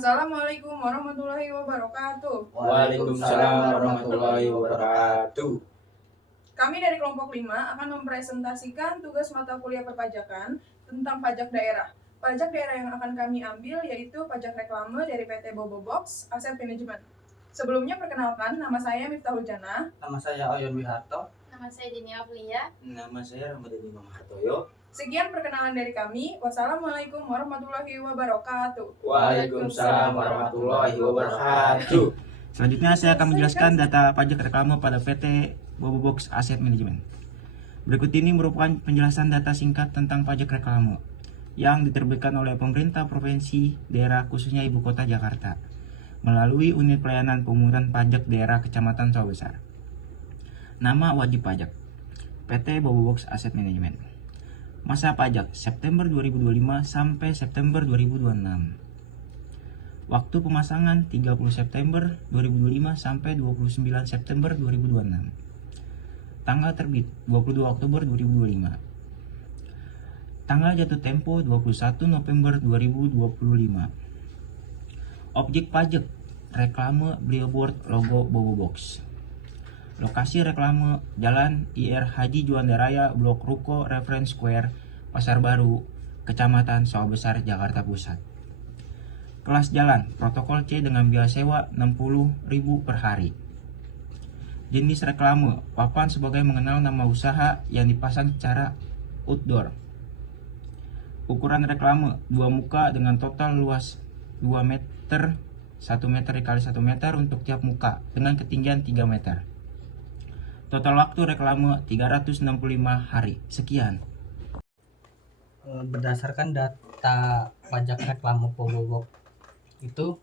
Assalamualaikum warahmatullahi wabarakatuh. Waalaikumsalam warahmatullahi wabarakatuh. Kami dari kelompok 5 akan mempresentasikan tugas mata kuliah perpajakan tentang pajak daerah. Pajak daerah yang akan kami ambil yaitu pajak reklame dari PT Bobo Box Asset Management. Sebelumnya perkenalkan, nama saya Miftahul Jannah. Nama saya Oyon Wiharto. Nama saya Dini Aflia. Nama saya Ramadhani Imam Hartoyo. Sekian perkenalan dari kami. Wassalamualaikum warahmatullahi wabarakatuh. Waalaikumsalam warahmatullahi wabarakatuh. Selanjutnya saya akan menjelaskan data pajak reklame pada PT Bobo Box Asset Management. Berikut ini merupakan penjelasan data singkat tentang pajak reklame yang diterbitkan oleh pemerintah provinsi daerah khususnya Ibu Kota Jakarta melalui Unit Pelayanan Pemungutan Pajak Daerah Kecamatan Sawah Besar. Nama wajib pajak PT Bobo Box Asset Management. Masa pajak September 2025 sampai September 2026. Waktu pemasangan 30 September 2025 sampai 29 September 2026. Tanggal terbit 22 Oktober 2025. Tanggal jatuh tempo 21 November 2025. Objek pajak reklame billboard logo Bobo Box. Lokasi reklame Jalan IR Haji Juanda Raya, Blok Ruko Reference Square, Pasar Baru, Kecamatan Sawah Besar, Jakarta Pusat. Kelas jalan protokol C dengan biaya sewa 60.000 per hari. Jenis reklame papan sebagai mengenal nama usaha yang dipasang secara outdoor. Ukuran reklame 2 muka dengan total luas 2 meter, 1 meter dikali 1 meter untuk tiap muka dengan ketinggian 3 meter. Total waktu reklame 365 hari. Sekian. Berdasarkan data pajak reklame Bobo Box itu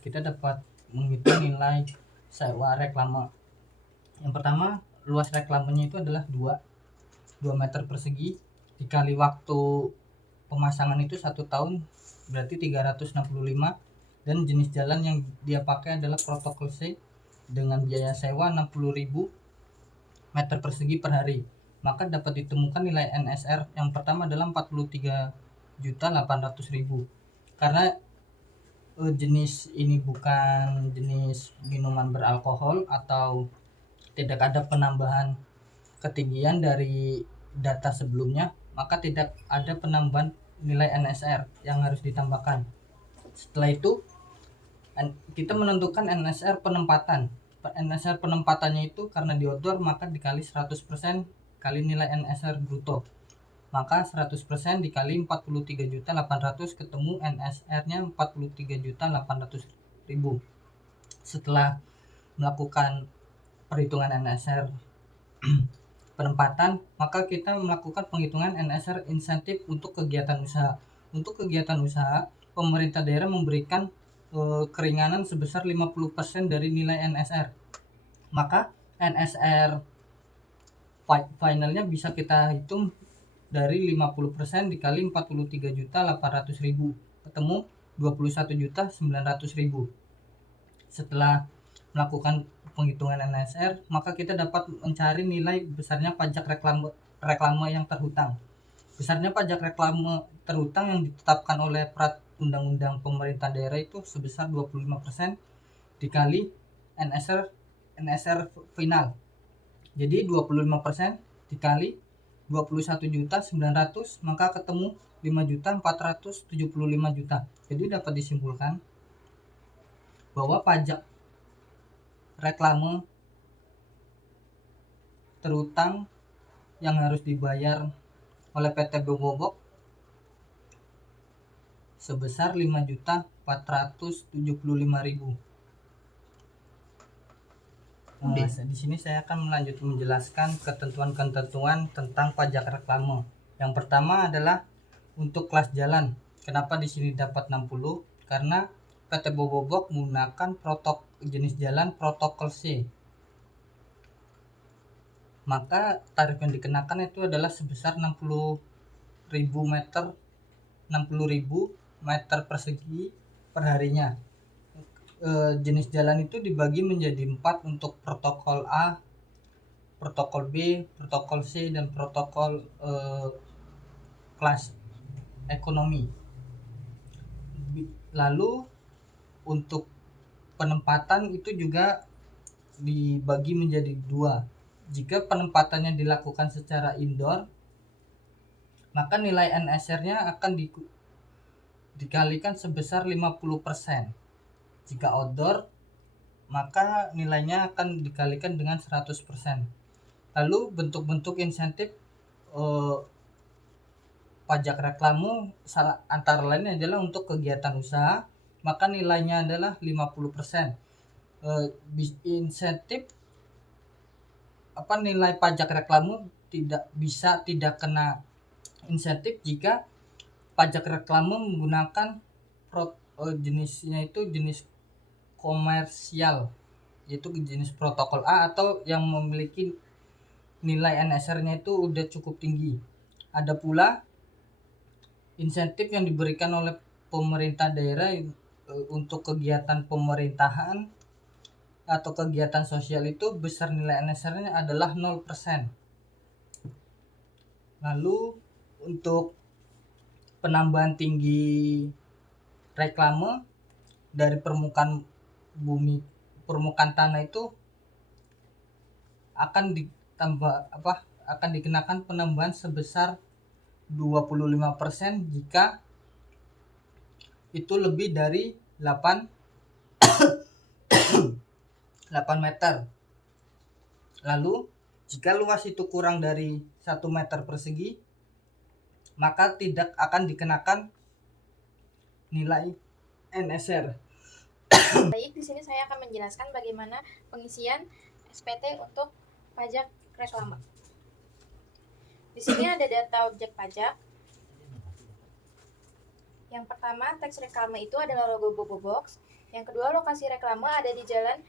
kita dapat menghitung nilai sewa reklame. Yang pertama, luas reklamenya itu adalah 2 meter persegi dikali waktu pemasangan itu 1 tahun, berarti 365, dan jenis jalan yang dia pakai adalah protokol C dengan biaya sewa 60.000 meter persegi per hari. Maka dapat ditemukan nilai NSR yang pertama adalah 43.800.000. Karena jenis ini bukan jenis minuman beralkohol atau tidak ada penambahan ketinggian dari data sebelumnya, maka tidak ada penambahan nilai NSR yang harus ditambahkan. Setelah itu kita menentukan NSR penempatan. NSR penempatannya itu karena di outdoor maka dikali 100% kali nilai NSR bruto. Maka 100% dikali 43.800 ketemu NSR-nya 43.800.000. Setelah melakukan perhitungan NSR penempatan, maka kita melakukan penghitungan NSR insentif untuk kegiatan usaha. Untuk kegiatan usaha, pemerintah daerah memberikan keringanan sebesar 50% dari nilai NSR. Maka NSR finalnya bisa kita hitung dari 50% dikali 43.800.000 ketemu 21.900.000. Setelah melakukan penghitungan NSR, maka kita dapat mencari nilai besarnya pajak reklame yang terhutang. Besarnya pajak reklame terhutang yang ditetapkan oleh Undang-Undang Pemerintah Daerah itu sebesar 25% dikali NSR final. Jadi 25% dikali 21.900 maka ketemu 5.475.000. Jadi dapat disimpulkan bahwa pajak reklame terhutang yang harus dibayar oleh PT Bobo Box sebesar 5.475.000. Di sini saya akan menjelaskan ketentuan-ketentuan tentang pajak reklame. Yang pertama adalah untuk kelas jalan. Kenapa di sini dapat 60? Karena PT Bobo Box menggunakan jenis jalan protokol C. Maka tarif yang dikenakan itu adalah sebesar 60.000 meter persegi per harinya. Jenis jalan itu dibagi menjadi 4 untuk protokol A, protokol B, protokol C, dan protokol kelas ekonomi. Lalu untuk penempatan itu juga dibagi menjadi dua. Jika penempatannya dilakukan secara indoor, maka nilai NSR-nya akan dikalikan sebesar 50%. Jika outdoor, maka nilainya akan dikalikan dengan 100%. Lalu bentuk-bentuk insentif pajak reklame antara lain adalah untuk kegiatan usaha, maka nilainya adalah 50%. Insentif nilai pajak reklame tidak kena insentif jika pajak reklame menggunakan jenisnya itu jenis komersial, yaitu jenis protokol A atau yang memiliki nilai NSR-nya itu udah cukup tinggi. Ada pula insentif yang diberikan oleh pemerintah daerah untuk kegiatan pemerintahan atau kegiatan sosial itu besar nilai NSR-nya adalah 0%. Lalu untuk penambahan tinggi reklame dari permukaan bumi, permukaan tanah itu akan dikenakan penambahan sebesar 25% jika itu lebih dari 8 meter. Lalu jika luas itu kurang dari 1 meter persegi, maka tidak akan dikenakan nilai NSR. Baik, di sini saya akan menjelaskan bagaimana pengisian SPT untuk pajak reklame. Di sini ada data objek pajak. Yang pertama, teks reklame itu adalah logo Bobobox. Yang kedua, lokasi reklame ada di Jalan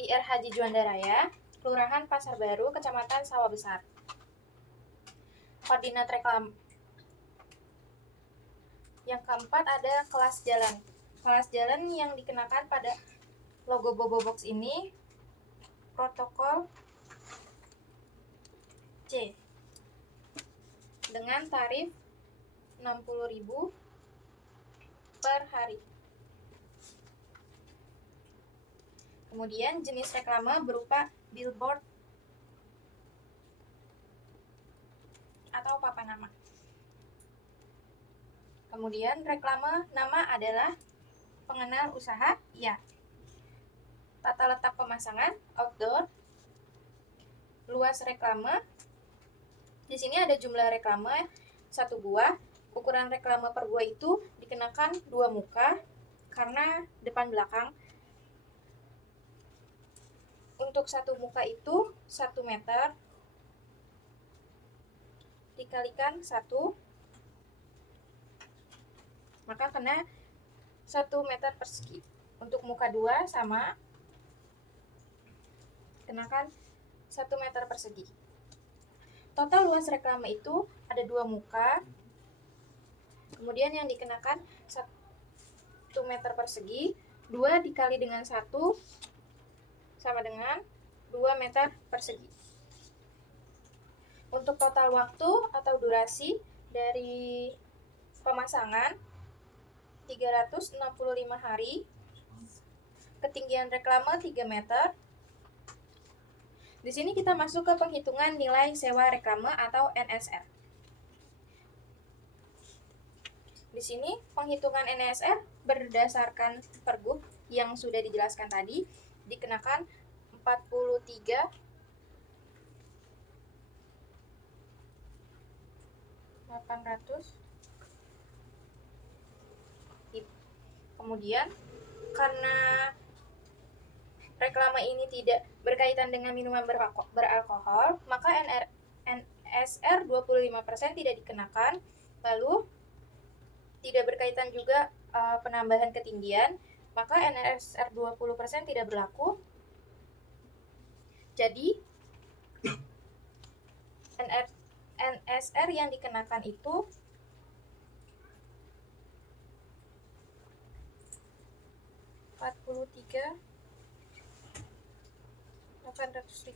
IR Haji Juanda Raya, Kelurahan Pasar Baru, Kecamatan Sawah Besar. Koordinat reklame. Yang keempat ada kelas jalan. Kelas jalan yang dikenakan pada logo Bobobox ini protokol C dengan tarif 60.000 per hari. Kemudian jenis reklame berupa billboard atau papan nama. Kemudian reklame nama adalah pengenal usaha, ya. Tata letak pemasangan, outdoor. Luas reklame. Di sini ada jumlah reklame 1 buah. Ukuran reklame per buah itu dikenakan 2 muka karena depan belakang. Untuk 1 muka itu 1 meter dikalikan 1, maka kena 1 meter persegi. Untuk muka 2 sama, kenakan 1 meter persegi. Total luas reklame itu ada 2 muka, kemudian yang dikenakan 1 meter persegi, 2 dikali dengan 1 sama dengan 2 meter persegi. Untuk total waktu atau durasi dari pemasangan 365 hari, ketinggian reklame 3 meter. Di sini kita masuk ke penghitungan nilai sewa reklame atau NSR. Di sini penghitungan NSR berdasarkan pergub yang sudah dijelaskan tadi dikenakan 43.800. Kemudian karena reklame ini tidak berkaitan dengan minuman beralkohol, maka NSR 25% tidak dikenakan. Lalu tidak berkaitan juga penambahan ketinggian, maka NSR 20% tidak berlaku. Jadi NSR yang dikenakan itu Rp43.800.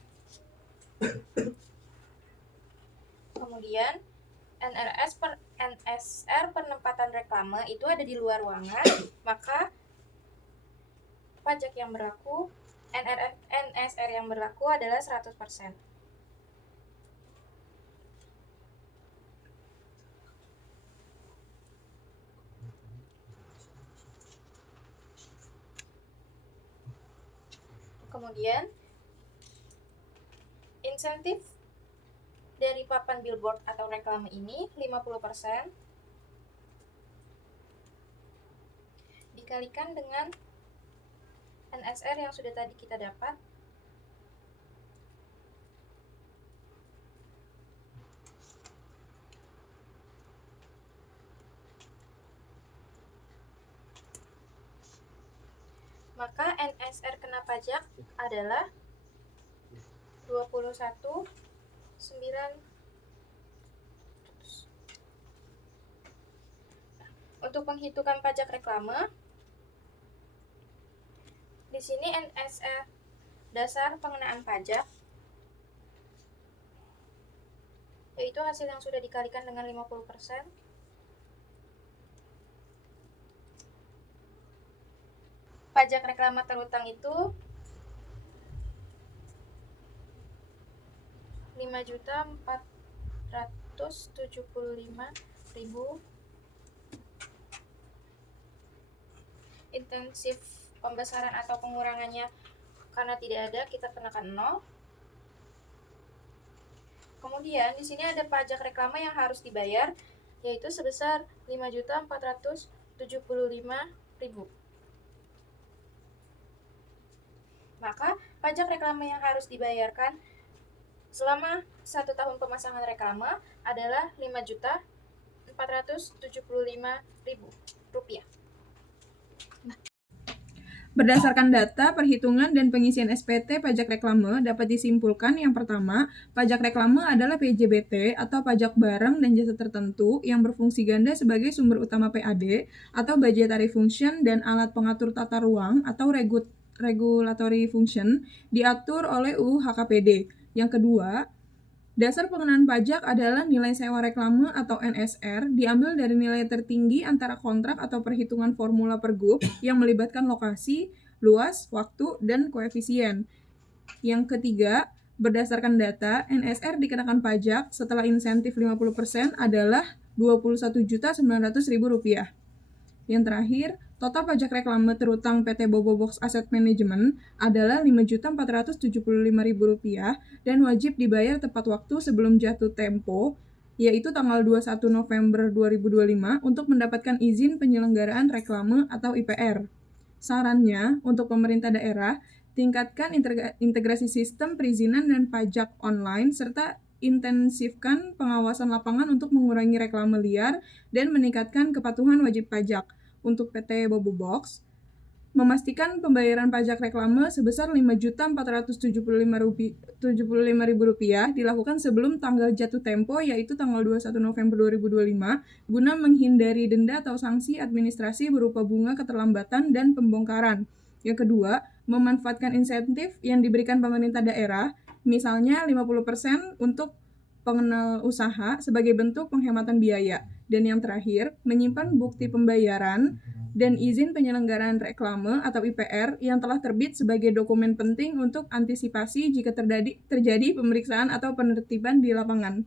Kemudian NSR penempatan reklame itu ada di luar ruangan, maka pajak yang berlaku, NSR yang berlaku adalah 100%. Kemudian, insentif dari papan billboard atau reklame ini 50% dikalikan dengan NSR yang sudah tadi kita dapat, maka NSR kena pajak adalah 21.900. Untuk penghitungan pajak reklame, di sini NSR dasar pengenaan pajak yaitu hasil yang sudah dikalikan dengan 50%. Pajak reklame terutang itu 5.475.000. Intensif pembesaran atau pengurangannya karena tidak ada, kita kenakan 0. Kemudian di sini ada pajak reklame yang harus dibayar yaitu sebesar 5.475.000. Maka pajak reklame yang harus dibayarkan selama 1 tahun pemasangan reklame adalah Rp5.475.000. Berdasarkan data, perhitungan, dan pengisian SPT pajak reklame dapat disimpulkan yang pertama, pajak reklame adalah PJBT atau pajak barang dan jasa tertentu yang berfungsi ganda sebagai sumber utama PAD atau budgetary function dan alat pengatur tata ruang atau regulatory function diatur oleh UU HKPD. Yang kedua, dasar pengenaan pajak adalah nilai sewa reklame atau NSR diambil dari nilai tertinggi antara kontrak atau perhitungan formula pergub yang melibatkan lokasi, luas, waktu, dan koefisien. Yang ketiga, berdasarkan data, NSR dikenakan pajak setelah insentif 50% adalah Rp21.900.000. Yang terakhir, total pajak reklame terutang PT Bobobox Asset Management adalah Rp5.475.000 dan wajib dibayar tepat waktu sebelum jatuh tempo, yaitu tanggal 21 November 2025 untuk mendapatkan izin penyelenggaraan reklame atau IPR. Sarannya, untuk pemerintah daerah, tingkatkan integrasi sistem perizinan dan pajak online serta intensifkan pengawasan lapangan untuk mengurangi reklame liar dan meningkatkan kepatuhan wajib pajak. Untuk PT Bobobox, memastikan pembayaran pajak reklame sebesar Rp5.475.000 dilakukan sebelum tanggal jatuh tempo yaitu tanggal 21 November 2025 guna menghindari denda atau sanksi administrasi berupa bunga keterlambatan dan pembongkaran. Yang kedua, memanfaatkan insentif yang diberikan pemerintah daerah, misalnya 50% untuk pengenal usaha sebagai bentuk penghematan biaya. Dan yang terakhir, menyimpan bukti pembayaran dan izin penyelenggaraan reklame atau IPR yang telah terbit sebagai dokumen penting untuk antisipasi jika terjadi pemeriksaan atau penertiban di lapangan.